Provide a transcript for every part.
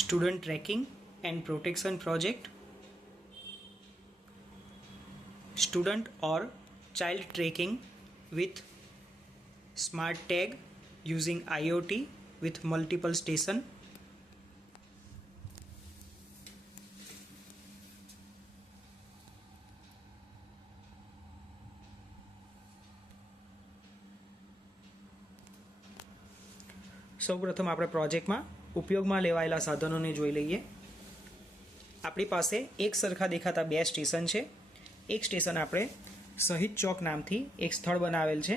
Student Tracking and Protection Project, student or child tracking with smart tag using IoT with multiple station. સૌપ્રથમ આપણે પ્રોજેક્ટમાં ઉપયોગમાં લેવાયેલા સાધનોને જોઈ લઈએ. આપણી પાસે એક સરખા દેખાતા બે સ્ટેશન છે. એક સ્ટેશન આપણે શહીદ ચોક નામથી એક સ્થળ બનાવેલ છે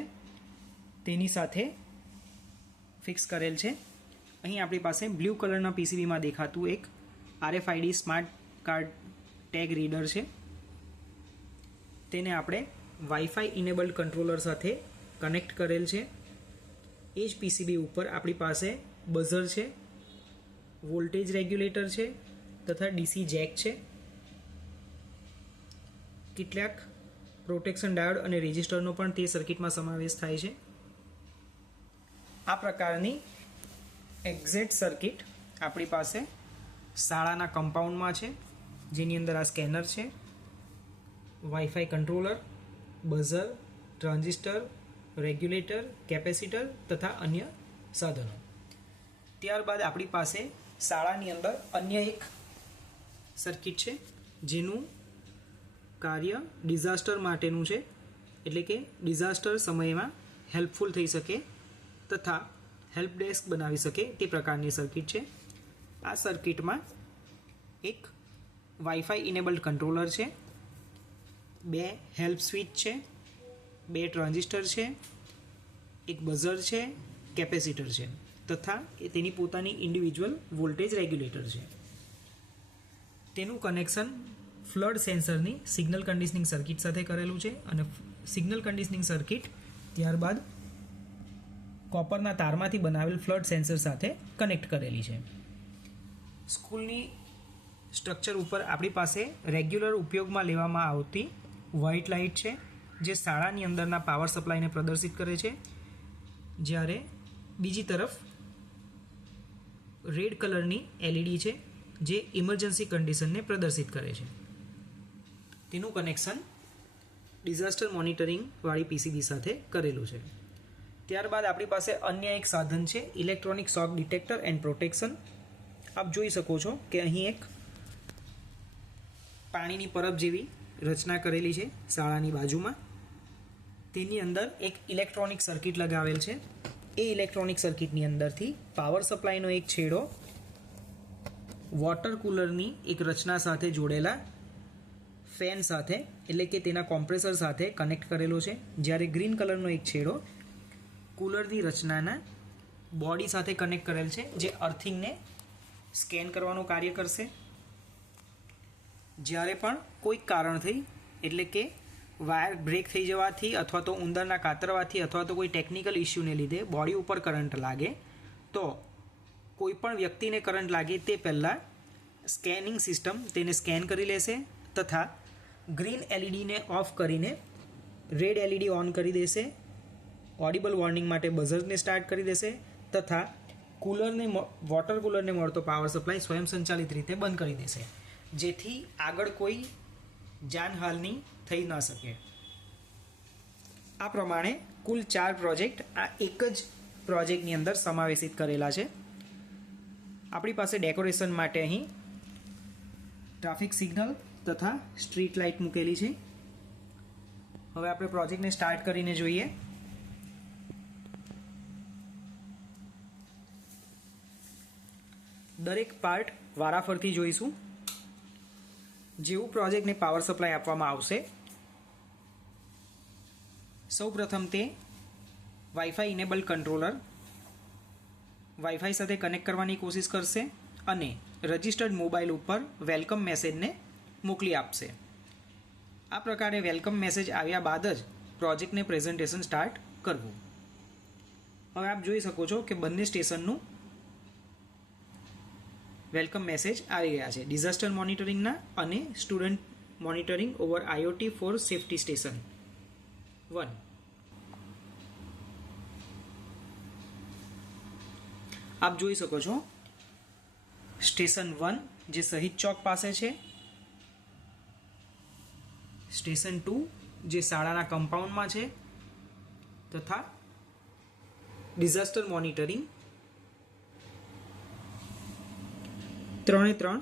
તેની સાથે ફિક્સ કરેલ છે. અહીં આપણી પાસે બ્લુ કલરના પીસીબીમાં દેખાતું એક RFID smart card tag reader છે. તેને આપણે વાઈફાઈ ઇનેબલ્ડ કંટ્રોલર સાથે કનેક્ટ કરેલ છે. એ જ પીસીબી ઉપર આપણી પાસે બઝર છે, વોલ્ટેજ રેગ્યુલેટર છે તથા DC જેક છે. કેટલાક પ્રોટેક્શન ડાયોડ અને રેઝિસ્ટરનો પણ તે સર્કિટમાં સમાવેશ થાય છે. આ પ્રકારની એક્ઝેક્ટ સર્કિટ આપણી પાસે શાળાના કમ્પાઉન્ડમાં છે, જેની અંદર આ સ્કેનર છે, wifi controller, buzzer, transistor, regulator, capacitor તથા અન્ય સાધનો. ત્યારબાદ આપણી પાસે શાળાની અંદર અન્ય એક સર્કિટ છે જેનું કાર્ય ડિઝાસ્ટર માટેનું છે, એટલે કે ડિઝાસ્ટર સમયમાં હેલ્પફુલ થઈ શકે તથા હેલ્પ ડેસ્ક બનાવી શકે તે પ્રકારની સર્કિટ છે. આ સર્કિટમાં એક વાઈફાઈ ઇનેબલ્ડ કંટ્રોલર છે, બે હેલ્પ સ્વિચ છે, બે ટ્રાન્ઝિસ્ટર છે, એક બઝર છે, કેપેસિટર છે તથા તેની પોતાની ઇન્ડિવિજ્યુઅલ વોલ્ટેજ રેગ્યુલેટર છે. તેનું કનેક્શન ફ્લડ સેન્સરની સિગ્નલ કન્ડિશનિંગ સર્કિટ સાથે કરેલું છે અને સિગ્નલ કન્ડિશનિંગ સર્કિટ ત્યારબાદ કોપરના તારમાંથી બનાવેલ ફ્લડ સેન્સર સાથે કનેક્ટ કરેલી છે. સ્કૂલની સ્ટ્રક્ચર ઉપર આપણી પાસે રેગ્યુલર ઉપયોગમાં લેવામાં આવતી વ્હાઇટ લાઇટ છે જે શાળાની અંદરના પાવર સપ્લાયને પ્રદર્શિત કરે છે, જ્યારે બીજી તરફ રેડ કલરની LED છે જે ઇમરજન્સી કન્ડિશનને પ્રદર્શિત કરે છે. તેનું કનેક્શન ડિઝાસ્ટર મોનિટરિંગ વાળી પીસીબી સાથે કરેલું છે. ત્યારબાદ આપણી પાસે અન્ય એક સાધન છે electronic shock detector and protection. આપ જોઈ શકો છો કે અહીં એક પાણીની પરબ જેવી રચના કરેલી છે શાળાની બાજુમાં. તેની અંદર એક ઇલેક્ટ્રોનિક સર્કિટ લગાવેલ છે. એ ઇલેક્ટ્રોનિક સર્કિટની અંદરથી પાવર સપ્લાયનો એક છેડો વોટર કુલરની એક રચના સાથે જોડેલા ફેન સાથે, એટલે કે તેના કોમ્પ્રેસર સાથે કનેક્ટ કરેલો છે, જ્યારે ગ્રીન કલરનો એક છેડો કુલરની રચનાના બોડી સાથે કનેક્ટ કરેલ છે જે અર્થિંગને સ્કેન કરવાનું કાર્ય કરશે. જ્યારે પણ કોઈક કારણથી, એટલે કે વાયર બ્રેક થઈ જવાથી અથવા તો ઉંદરના કાતરવાથી અથવા તો કોઈ ટેકનિકલ ઇસ્યુને લીધે બોડી ઉપર કરંટ લાગે તો કોઈ પણ વ્યક્તિને કરંટ લાગે તે પહેલાં સ્કેનિંગ સિસ્ટમ તેને સ્કેન કરી લેશે તથા ગ્રીન LEDને ઓફ કરીને રેડ LED ઓન કરી દેશે. ઓડિબલ વોર્નિંગ માટે બઝરને સ્ટાર્ટ કરી દેશે તથા વોટર કુલરને મળતો પાવર સપ્લાય સ્વયં સંચાલિત રીતે બંધ કરી દેશે, જેથી આગળ કોઈ જાનહાની થઈ ન શકે. આ પ્રમાણે કુલ 4 પ્રોજેક્ટ આ એક જ પ્રોજેક્ટની અંદર સમાવેશિત કરેલા છે. આપણી પાસે ડેકોરેશન માટે અહીં ટ્રાફિક સિગ્નલ તથા સ્ટ્રીટ લાઇટ મૂકેલી છે. હવે આપણે પ્રોજેક્ટને સ્ટાર્ટ કરીને જોઈએ. દરેક પાર્ટ વારાફરતી જોઈશું. જેવું પ્રોજેક્ટને પાવર સપ્લાય આપવામાં આવશે, સૌપ્રથમ તે વાઈફાઈ ઇનેબલ્ડ કંટ્રોલર વાઈફાઈ સાથે કનેક્ટ કરવાની કોશિશ કરશે અને રજિસ્ટર્ડ મોબાઈલ ઉપર વેલકમ મેસેજને મોકલી આપશે. આ પ્રકારે વેલકમ મેસેજ આવ્યા બાદ જ પ્રોજેક્ટને પ્રેઝન્ટેશન સ્ટાર્ટ કરવું. હવે આપ જોઈ શકો છો કે બંને સ્ટેશનનું વેલકમ મેસેજ આવી ગયા છે, ડિઝાસ્ટર મોનિટરિંગના અને student monitoring over IoT for safety station 1. આપ જોઈ શકો છો સ્ટેશન 1 જે શહીદ ચોક પાસે છે, સ્ટેશન 2 જે શાળાના કમ્પાઉન્ડમાં છે, તથા ડિઝાસ્ટર મોનિટરિંગ 3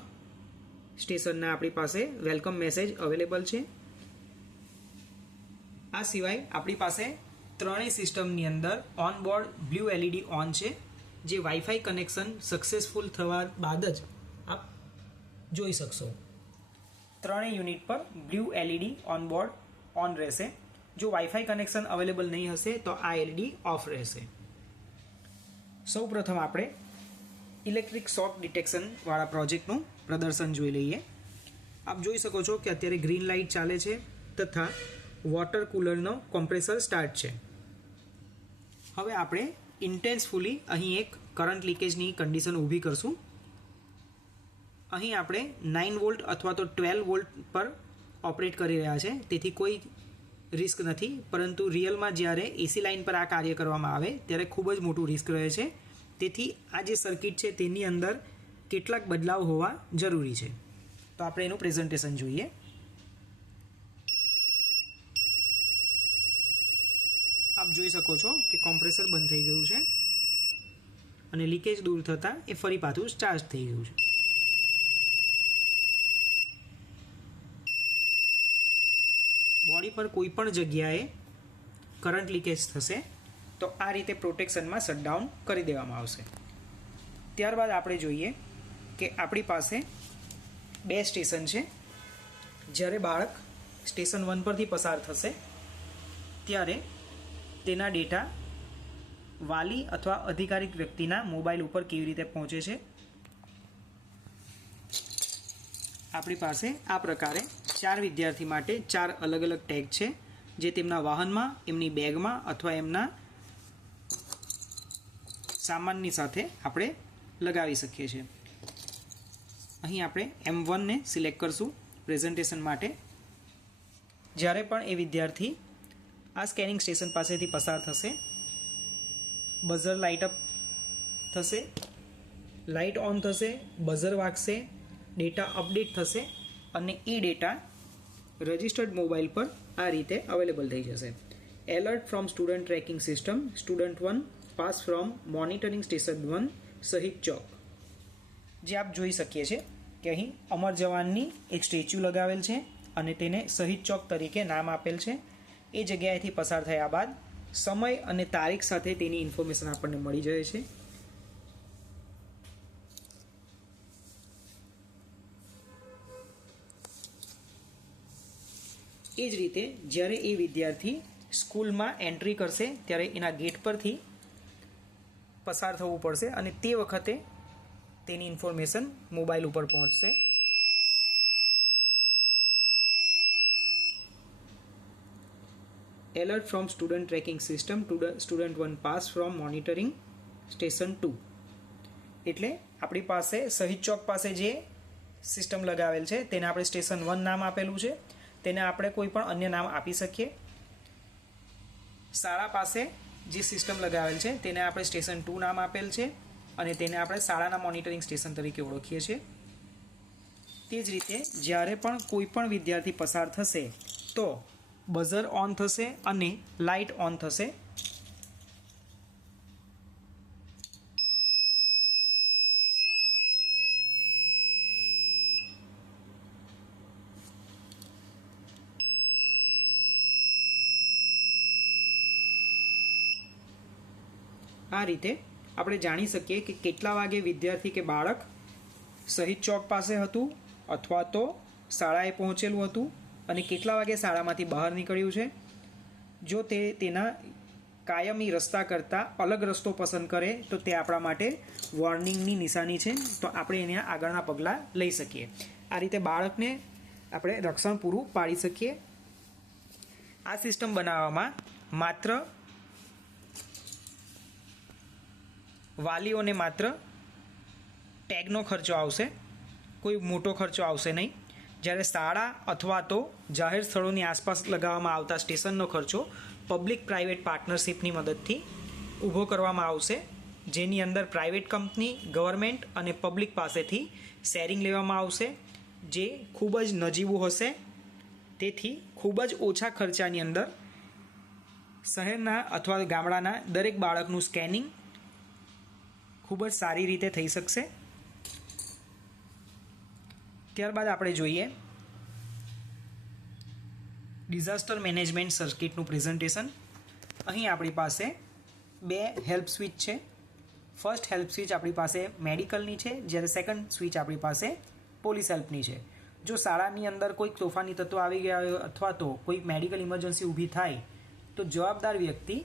સ્ટેશનના આપણી પાસે વેલકમ મેસેજ અવેલેબલ છે. આ સિવાય આપણી પાસે ત્રણેય સિસ્ટમની અંદર on board blue LED on છે, જે વાઈફાઈ કનેક્શન સક્સેસફુલ થવા બાદ જ આપ જોઈ શકશો. ત્રણેય યુનિટ પર blue LED on board on રહેશે. જો વાઈફાઈ કનેક્શન અવેલેબલ નહીં હશે તો આ એલઈડી ઓફ રહેશે. સૌ પ્રથમ આપણે ઇલેક્ટ્રિક શોક ડિટેક્શન વાળા પ્રોજેક્ટનું પ્રદર્શન જોઈ લઈએ. આપ જોઈ શકો છો કે અત્યારે ગ્રીન લાઇટ ચાલે છે તથા વોટર કુલરનો કોમ્પ્રેસર સ્ટાર્ટ છે. હવે આપણે ઇન્ટેન્સફુલી અહીં એક કરંટ લીકેજની કન્ડિશન ઊભી કરશું. અહીં આપણે 9 વોલ્ટ અથવા તો 12 વોલ્ટ પર ઓપરેટ કરી રહ્યા છે, તેથી કોઈ રિસ્ક નથી. પરંતુ રિયલમાં જ્યારે એસી લાઇન પર આ કાર્ય કરવામાં આવે ત્યારે ખૂબ જ મોટું રિસ્ક રહે છે. તેથી આ જે સર્કિટ છે તેની અંદર કેટલાક બદલાવ હોવા જરૂરી છે. તો આપણે એનું પ્રેઝન્ટેશન જોઈએ. આપ જોઈ શકો છો કે કોમ્પ્રેસર બંધ થઈ ગયું છે અને લીકેજ દૂર થતાં એ ફરી પાછું ચાર્જ થઈ ગયું છે. બોડી પર કોઈ પણ જગ્યાએ કરંટ લીકેજ થશે તો આ રીતે પ્રોટેક્શનમાં શટડાઉન કરી દેવામાં આવશે. ત્યારબાદ આપણે જોઈએ કે આપણી પાસે 2 સ્ટેશન છે. જ્યારે બાળક સ્ટેશન 1 પરથી પસાર થશે ત્યારે તેના ડેટા વાલી અથવા અધિકારિક વ્યક્તિના મોબાઈલ ઉપર કેવી રીતે પહોંચે છે. આપણી પાસે આ પ્રકારે 4 વિદ્યાર્થી માટે 4 અલગ અલગ ટેગ છે, જે તેમના વાહનમાં, એમની બેગમાં અથવા એમના સામાનની સાથે આપણે લગાવી શકીએ છીએ. અહીં આપણે M1 ને સિલેક્ટ કરશું પ્રેઝન્ટેશન માટે. જ્યારે પણ એ વિદ્યાર્થી આ સ્કેનિંગ સ્ટેશન પાસેથી પસાર થશે, બઝર લાઇટ અપ થશે, લાઇટ ઓન થશે, બઝર વાગશે, ડેટા અપડેટ થશે અને એ ડેટા રજિસ્ટર્ડ મોબાઈલ પર આ રીતે અવેલેબલ થઈ જશે. Alert from student tracking system, student 1 pass from monitoring station 1 Shahid ચોક. જે આપ જોઈ શકીએ છીએ કે અહીં અમર જવાનની એક સ્ટેચ્યુ લગાવેલ છે અને તેને શહીદ ચોક તરીકે નામ આપેલ છે. એ જગ્યાએથી પસાર થયા બાદ સમય અને તારીખ સાથે તેની ઇન્ફોર્મેશન આપણને મળી જાય છે. એ જ રીતે જ્યારે એ વિદ્યાર્થી સ્કૂલમાં એન્ટ્રી કરશે ત્યારે એના ગેટ પરથી પસાર થવું પડશે અને તે વખતે તેની ઇન્ફોર્મેશન મોબાઈલ ઉપર પહોંચશે. Alert from student tracking system, student 1 pass from monitoring station 2. એટલે આપણી પાસે શહીદ ચોક પાસે જે સિસ્ટમ લગાવેલ છે તેને આપણે સ્ટેશન 1 નામ આપેલું છે. તેને આપણે કોઈ પણ અન્ય નામ આપી શકીએ. શાળા પાસે જે સિસ્ટમ લગાવેલ છે તેને આપણે સ્ટેશન 2 નામ આપેલ છે અને તેને આપણે શાળાના મોનિટરિંગ સ્ટેશન તરીકે ઓળખીએ છીએ. તે જ રીતે જ્યારે પણ કોઈ પણ વિદ્યાર્થી પસાર થશે તો બઝર ઓન થશે અને લાઇટ ઓન થશે. આ રીતે આપણે જાણી શકીએ કે કેટલા વાગે વિદ્યાર્થી કે બાળક શહીદ ચોક પાસે હતું અથવા તો શાળાએ પહોંચેલું હતું અને કેટલા વાગે શાળામાંથી બહાર નીકળ્યું છે. જો તે તેના કાયમી રસ્તા કરતાં અલગ રસ્તો પસંદ કરે તો તે આપણા માટે વોર્નિંગની નિશાની છે. તો આપણે એના આગળના પગલાં લઈ શકીએ. આ રીતે બાળકને આપણે રક્ષણ પૂરું પાડી શકીએ. આ સિસ્ટમ બનાવવામાં માત્ર વાલીઓને માત્ર ટેગનો ખર્ચો આવશે, કોઈ મોટો ખર્ચો આવશે નહીં. જ્યારે શાળા અથવા તો જાહેર સ્થળોની આસપાસ લગાવવામાં આવતા સ્ટેશનનો ખર્ચો પબ્લિક પ્રાઇવેટ પાર્ટનરશિપની મદદથી ઊભો કરવામાં આવશે, જેની અંદર પ્રાઇવેટ કંપની, ગવર્મેન્ટ અને પબ્લિક પાસેથી શેરિંગ લેવામાં આવશે, જે ખૂબ જ નજીવું હશે. તેથી ખૂબ જ ઓછા ખર્ચાની અંદર શહેરના અથવા ગામડાના દરેક બાળકનું સ્કેનિંગ ખૂબ જ સારી રીતે થઈ શકશે. ત્યારબાદ આપણે જોઈએ ડિઝાસ્ટર મેનેજમેન્ટ સર્કિટનું પ્રેઝન્ટેશન. અહીં આપણી પાસે 2 હેલ્પ સ્વિચ છે. ફર્સ્ટ હેલ્પ સ્વિચ આપણી પાસે મેડિકલની છે, જ્યારે સેકન્ડ સ્વિચ આપણી પાસે પોલીસ હેલ્પની છે. જો શાળાની અંદર કોઈ તોફાની તત્વો આવી ગયા હોય અથવા તો કોઈ મેડિકલ ઇમરજન્સી ઊભી થાય તો જવાબદાર વ્યક્તિ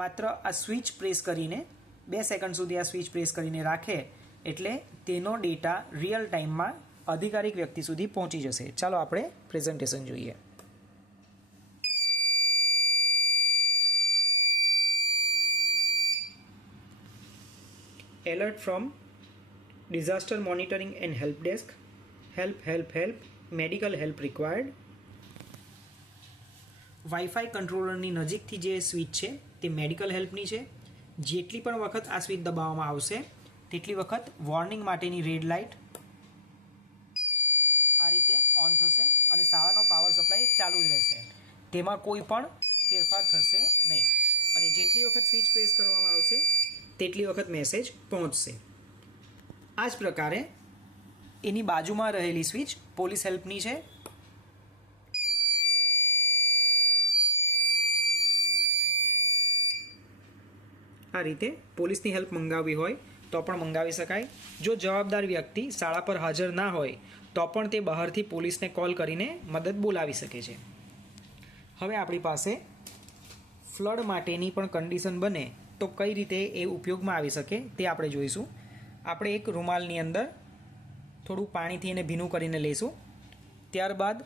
માત્ર આ સ્વિચ પ્રેસ કરીને 2 સેકન્ડ સુધી આ સ્વિચ પ્રેસ કરીને રાખે એટલે તેનો ડેટા રિયલ ટાઈમમાં અધિકારિક વ્યક્તિ સુધી પહોંચી જશે. ચાલો આપણે પ્રેઝન્ટેશન જોઈએ. Alert from disaster monitoring and help desk. Help medical help required. Wifi કંટ્રોલરની નજીકથી જે સ્વિચ છે તે મેડિકલ હેલ્પની છે. જેટલી પણ વખત આ સ્વિચ દબાવવામાં આવશે તેટલી વખત વોર્નિંગ માટેની રેડ લાઇટ આ રીતે ઓન થશે અને શાળાનો પાવર સપ્લાય ચાલુ જ રહેશે. તેમાં કોઈ પણ ફેરફાર થશે નહીં અને જેટલી વખત સ્વિચ પ્રેસ કરવામાં આવશે તેટલી વખત મેસેજ પહોંચશે. આ જ પ્રકારે એની બાજુમાં રહેલી સ્વિચ પોલીસ હેલ્પની છે. આ રીતે પોલીસની હેલ્પ મંગાવવી હોય તો પણ મંગાવી શકાય. જો જવાબદાર વ્યક્તિ શાળા પર હાજર ના હોય તો પણ તે બહારથી પોલીસને કોલ કરીને મદદ બોલાવી શકે છે. હવે આપણી પાસે ફ્લડ માટેની પણ કન્ડિશન બને તો કઈ રીતે એ ઉપયોગમાં આવી શકે તે આપણે જોઈશું. આપણે એક રૂમાલની અંદર થોડું પાણીથી એને ભીનું કરીને લઈશું. ત્યારબાદ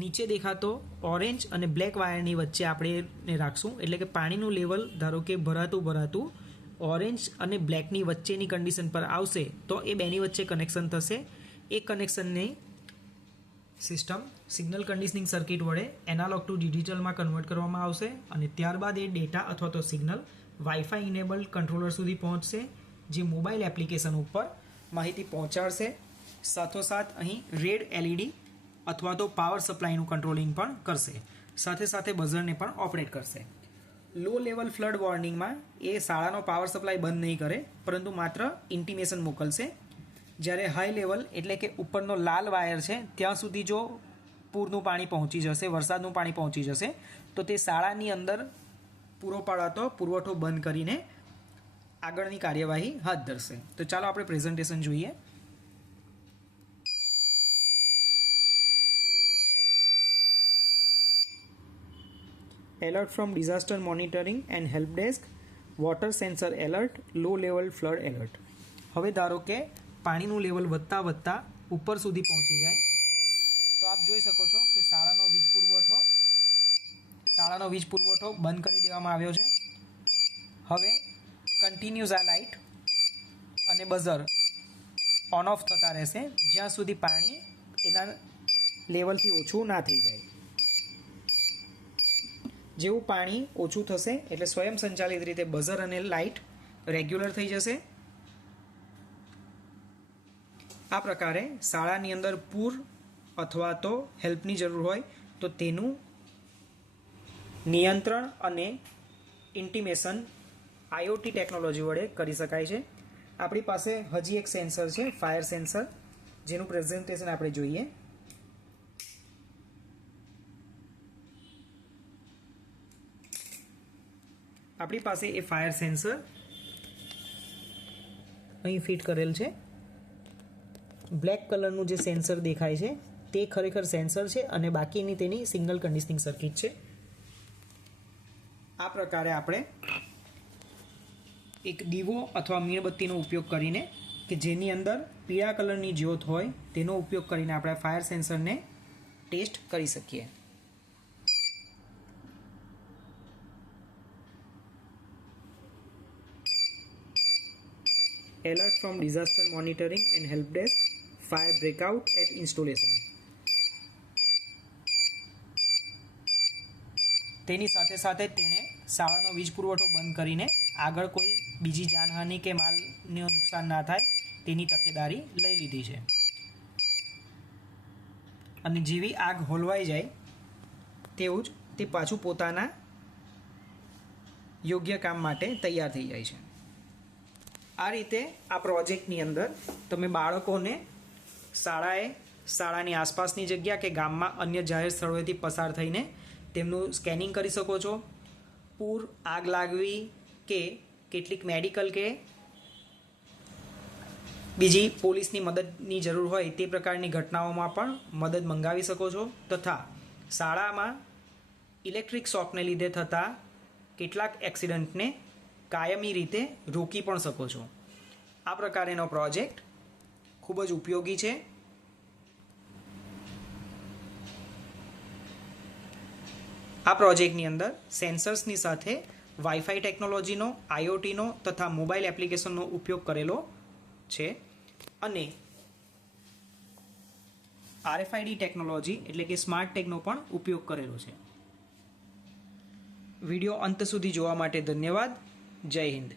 નીચે દેખાતો ઓરેન્જ અને બ્લેક વાયરની વચ્ચે આપણે એને રાખશું. એટલે કે પાણીનું લેવલ ધારો કે ભરાતું ઓરેન્જ અને બ્લેકની વચ્ચેની કન્ડિશન પર આવશે તો એ બેની વચ્ચે કનેક્શન થશે. એ કનેક્શનની સિસ્ટમ સિગ્નલ કન્ડિશનિંગ સર્કિટ વડે એનાલોગ ટુ ડિજિટલમાં કન્વર્ટ કરવામાં આવશે અને ત્યારબાદ એ ડેટા અથવા તો સિગ્નલ વાઈફાઈ ઇનેબલ્ડ કંટ્રોલર સુધી પહોંચશે, જે મોબાઈલ એપ્લિકેશન ઉપર માહિતી પહોંચાડશે. સાથોસાથ અહીં રેડ એલઈડી અથવા તો પાવર સપ્લાયનું કંટ્રોલિંગ પણ કરશે. સાથે સાથે બઝરને પણ ઓપરેટ કરશે. લો લેવલ ફ્લડ વોર્નિંગમાં એ શાળાનો પાવર સપ્લાય બંધ નહીં કરે પરંતુ માત્ર ઇન્ટિમેશન મોકલશે. જ્યારે હાઈ લેવલ એટલે કે ઉપરનો લાલ વાયર છે ત્યાં સુધી જો પૂરનું પાણી પહોંચી જશે, વરસાદનું પાણી પહોંચી જશે તો તે શાળાની અંદર પૂરો પાડાતો પુરવઠો બંધ કરીને આગળની કાર્યવાહી હાથ ધરશે. તો ચાલો આપણે પ્રેઝન્ટેશન જોઈએ. Alert from disaster monitoring and help desk. Water sensor alert. Low level flood alert. હવે ધારો કે પાણીનું લેવલ વધતા ઉપર સુધી પહોંચી જાય તો આપ જોઈ શકો છો કે શાળાનો વીજ પુરવઠો બંધ કરી દેવામાં આવ્યો છે. હવે કન્ટિન્યુઅસ આ લાઇટ અને બઝર ઓન ઓફ થતા રહેશે જ્યાં સુધી પાણી એના લેવલથી ઓછું ના થઈ જાય. જેવું પાણી ઓછું થશે એટલે સ્વયં સંચાલિત રીતે બઝર અને લાઇટ રેગ્યુલર થઈ જશે. આ પ્રકારે શાળાની અંદર પૂર અથવા તો હેલ્પની જરૂર હોય તો તેનું નિયંત્રણ અને ઇન્ટિમેશન આઈઓટી ટેકનોલોજી વડે કરી શકાય છે. આપણી પાસે હજી એક સેન્સર છે, ફાયર સેન્સર, જેનું પ્રેઝન્ટેશન આપણે જોઈએ. આપણી પાસે એ ફાયર સેન્સર અહીં ફિટ કરેલ છે. બ્લેક કલરનું જે સેન્સર દેખાય છે તે ખરેખર સેન્સર છે અને બાકીની તેની સિગ્નલ કન્ડિશનિંગ સર્કિટ છે. આ પ્રકારે આપણે એક દીવો અથવા મીણબત્તીનો ઉપયોગ કરીને કે જેની અંદર પીળા કલરની જ્યોત હોય તેનો ઉપયોગ કરીને આપણે ફાયર સેન્સરને ટેસ્ટ કરી શકીએ. Alert from disaster monitoring and help desk. Fire breakout at installation. તેની સાથે સાથે તેણે શાળાનો વીજ પુરવઠો બંધ કરીને આગળ કોઈ બીજી જાનહાનિ કે માલનું નુકસાન ના થાય તેની તકેદારી લઈ લીધી છે. અને જેવી આગ હોલવાઈ જાય તેવું જ તે પાછું પોતાના યોગ્ય કામ માટે તૈયાર થઈ જાય છે. આ રીતે આ પ્રોજેક્ટની અંદર તમે બાળકોને શાળાની આસપાસની જગ્યા કે ગામમાં અન્ય જાહેર સ્થળોએથી પસાર થઈને તેમનું સ્કેનિંગ કરી શકો છો. પૂર, આગ લાગવી કે કેટલીક મેડિકલ કે બીજી પોલીસની મદદની જરૂર હોય તે પ્રકારની ઘટનાઓમાં પણ મદદ મંગાવી શકો છો. તથા શાળામાં ઇલેક્ટ્રિક શોકને લીધે થતા કેટલાક એક્સિડન્ટને કાયમી રીતે રોકી પણ શકો છો. આ પ્રકારેનો પ્રોજેક્ટ ખૂબ જ ઉપયોગી છે. આ પ્રોજેક્ટની અંદર સેન્સર્સની સાથે વાઈફાઈ ટેકનોલોજીનો, આઈઓટીનો તથા મોબાઈલ એપ્લિકેશનનો ઉપયોગ કરેલો છે અને RFID ટેકનોલોજી એટલે કે સ્માર્ટ ટેગનો પણ ઉપયોગ કરેલો છે. વિડીયો અંત સુધી જોવા માટે ધન્યવાદ. જય હિન્દ.